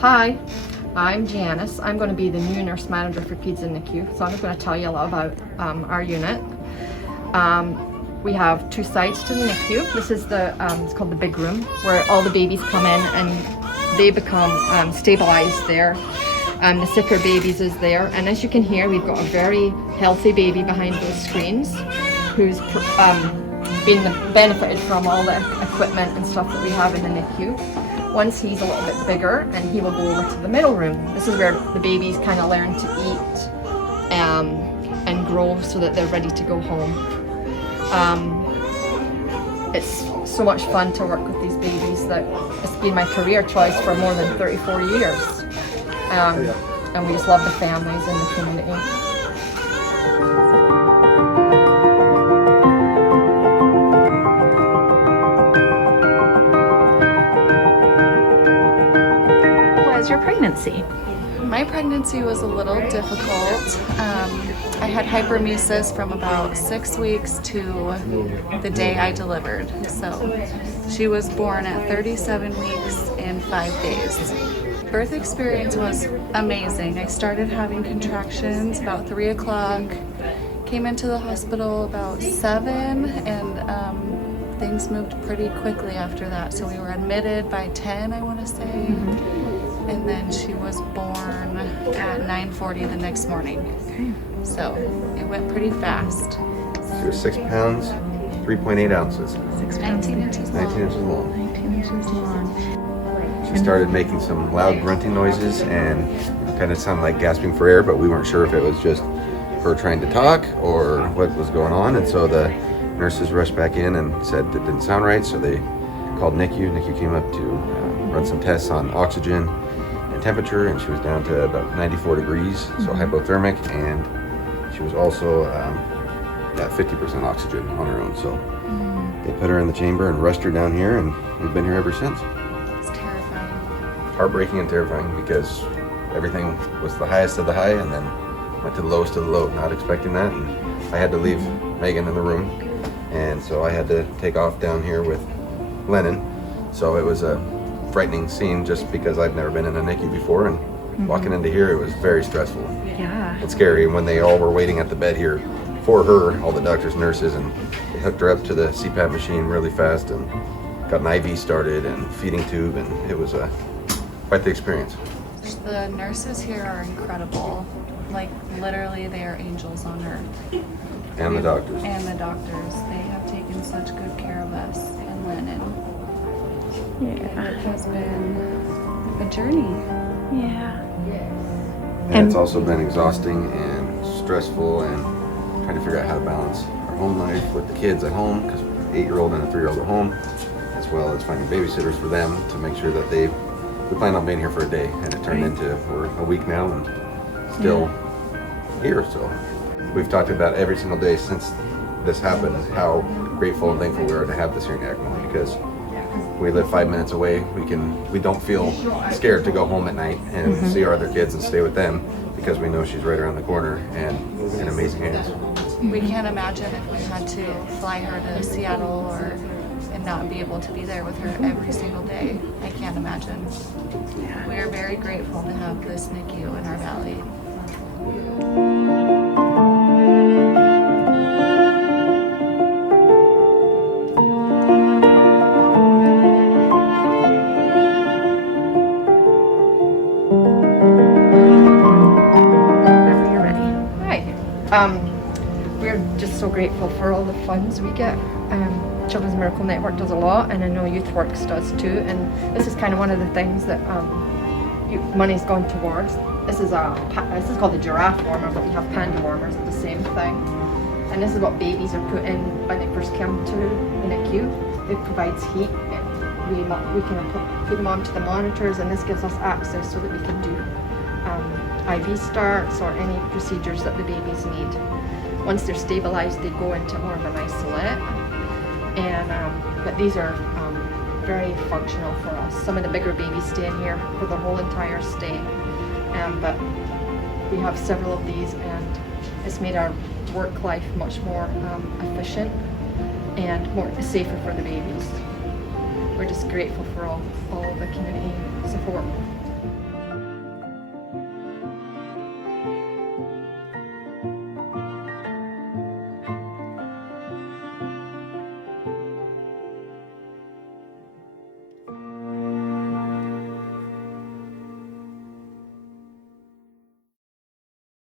Hi, I'm Janice. I'm going to be the new nurse manager for Peds and NICU, so I'm just going to tell you a lot about our unit. We have two sides to the NICU. This is it's called the big room, where all the babies come in and they become stabilized there. The sicker babies is there, and as you can hear, we've got a very healthy baby behind those screens who's been benefited from all the equipment and stuff that we have in the NICU. Once he's a little bit bigger, and he will go over to the middle room. This is where the babies kind of learn to eat and grow so that they're ready to go home. It's so much fun to work with these babies that it's been my career choice for more than 34 years. And we just love the families and the community. Your pregnancy? My pregnancy was a little difficult. I had hyperemesis from about 6 weeks to the day I delivered. So she was born at 37 weeks and 5 days. Birth experience was amazing. I started having contractions about 3 o'clock, came into the hospital about 7, and things moved pretty quickly after that. So we were admitted by 10, I want to say. Mm-hmm. And then she was born at 9:40 the next morning. Okay. So it went pretty fast. She was 6 pounds, 3.8 ounces. 19 inches long. 19 inches long. 19 inches long. She started making some loud grunting noises and kind of sounded like gasping for air, but we weren't sure if it was just her trying to talk or what was going on. And so the nurses rushed back in and said that didn't sound right. So they called NICU. NICU came up to run some tests on oxygen and temperature, and she was down to about 94 degrees, so hypothermic, and she was also at 50% oxygen on her own. So they put her in the chamber and rushed her down here, and we've been here ever since. It's terrifying. Heartbreaking and terrifying because everything was the highest of the high and then went to the lowest of the low, not expecting that. And I had to leave Megan in the room, and so I had to take off down here with Lennon. So it was a frightening scene just because I've never been in a NICU before, and walking into here, it was very stressful. Yeah. It's scary. And when they all were waiting at the bed here for her, all the doctors, nurses, and they hooked her up to the CPAP machine really fast and got an IV started and feeding tube, and it was quite the experience. The nurses here are incredible. Like literally they are angels on earth. And the doctors. And the doctors. They have taken such good care of us and Lennon. Yeah. It has been a journey. Yeah. And it's also been exhausting and stressful, and trying to figure out how to balance our home life with the kids at home, because 8-year-old and a 3-year-old at home, as well as finding babysitters for them to make sure that we planned on being here for a day, and it turned into, we're a week now and still here. So we've talked about every single day since this happened, how grateful and thankful we are to have this here in Yakima, because we live 5 minutes away. We don't feel scared to go home at night and see our other kids and stay with them, because we know she's right around the corner and in amazing hands. We can't imagine if we had to fly her to Seattle and not be able to be there with her every single day. I can't imagine. We are very grateful to have this NICU in our valley. We're just so grateful for all the funds we get. Children's Miracle Network does a lot, and I know Youth Works does too, and this is kind of one of the things that money's gone towards. This is called the giraffe warmer, but we have panda warmers, it's the same thing. And this is what babies are put in when they first come to the NICU. It provides heat, and we can put them onto the monitors, and this gives us access so that we can do IV starts or any procedures that the babies need. Once they're stabilized, they go into more of an isolate, but these are very functional for us. Some of the bigger babies stay in here for the whole entire stay, but we have several of these, and it's made our work life much more efficient and more safer for the babies. We're just grateful for all the community support.